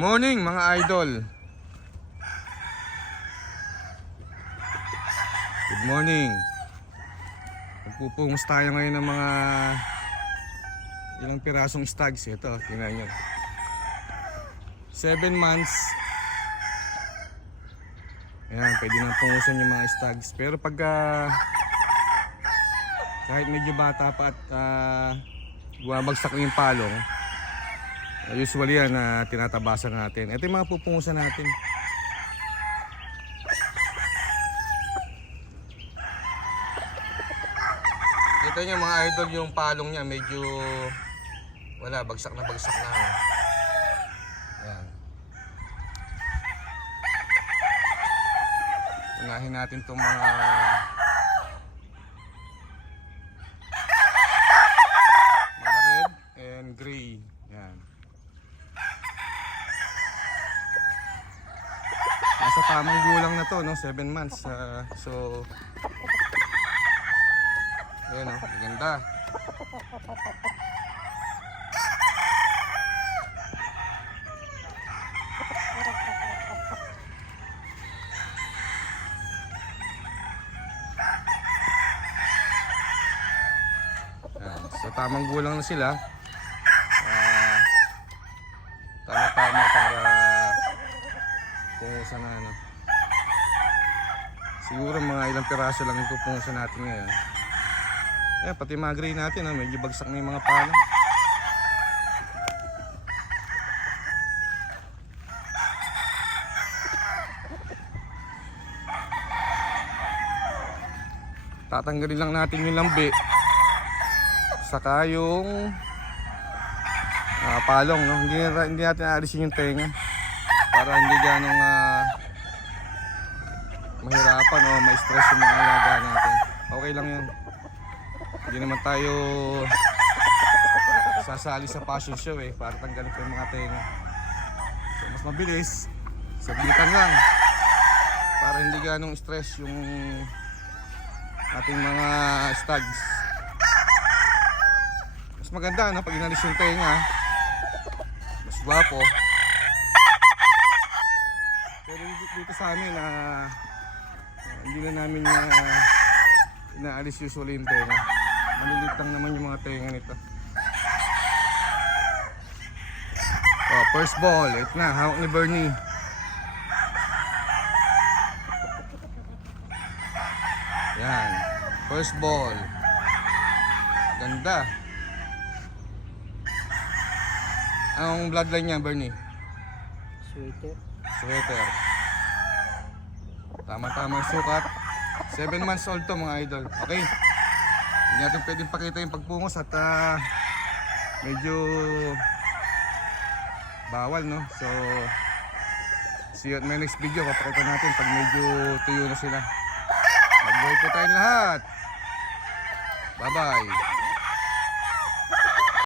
Morning mga idol. Good morning. Magpupungos tayo ngayon ng mga ilang pirasong stags. Ito, tingnan nyo. 7 months. Ayan, pwede nang pungusan yung mga stags. Pero pag ah, kahit medyo bata pa at uh, bumabagsak na yung palong, Uh, Usually yan na tinatabasan natin. Ito yung mga pupungusan natin. Kita nyo mga idol yung palong niya medyo wala bagsak na bagsak na. oh. Yan. Unahin natin itong mga red and gray. Yan. Nasa tamang gulang na to, no? 7 months. ah, so, yun, no? Maganda. Yan. So, tamang gulang na sila. Ah, tama-tama para pungusan na ano. Siguro mga ilang piraso lang yung pupungusan natin ngayon. Eh, pati mga gray natin, ah, medyo bagsak na yung mga pala. Tatanggalin lang natin yung lambi. Saka yung ah, palong, no? Hindi, hindi natin aalisin yung tenga para hindi ganong ah, mahirapan o ma-stress yung mga alaga natin. Okay lang yun. Hindi naman tayo sasali sa fashion show eh para tanggalin ko yung mga tenga. So, mas mabilis, saglitan lang para hindi ganong stress yung ating mga stags. Mas maganda no pag inalis yung tenga. Mas gwapo. Pero dito, sa amin na hindi na namin na inaalis usually yung tenga. Malilit lang naman yung mga tenga nito. Oh, first ball. Ito na, hawak ni Bernie. Yan. First ball. Ganda. Anong bloodline niya, Bernie? Sweeter. Sweater. Tama-tamang sukat. 7 months old to mga idol. Okay. Hindi natin pwedeng pakita yung pagpungos at ah, medyo bawal no. So see you at my next video. Papakita natin pag medyo tuyo na sila. Mag-boy po tayong lahat. Bye-bye.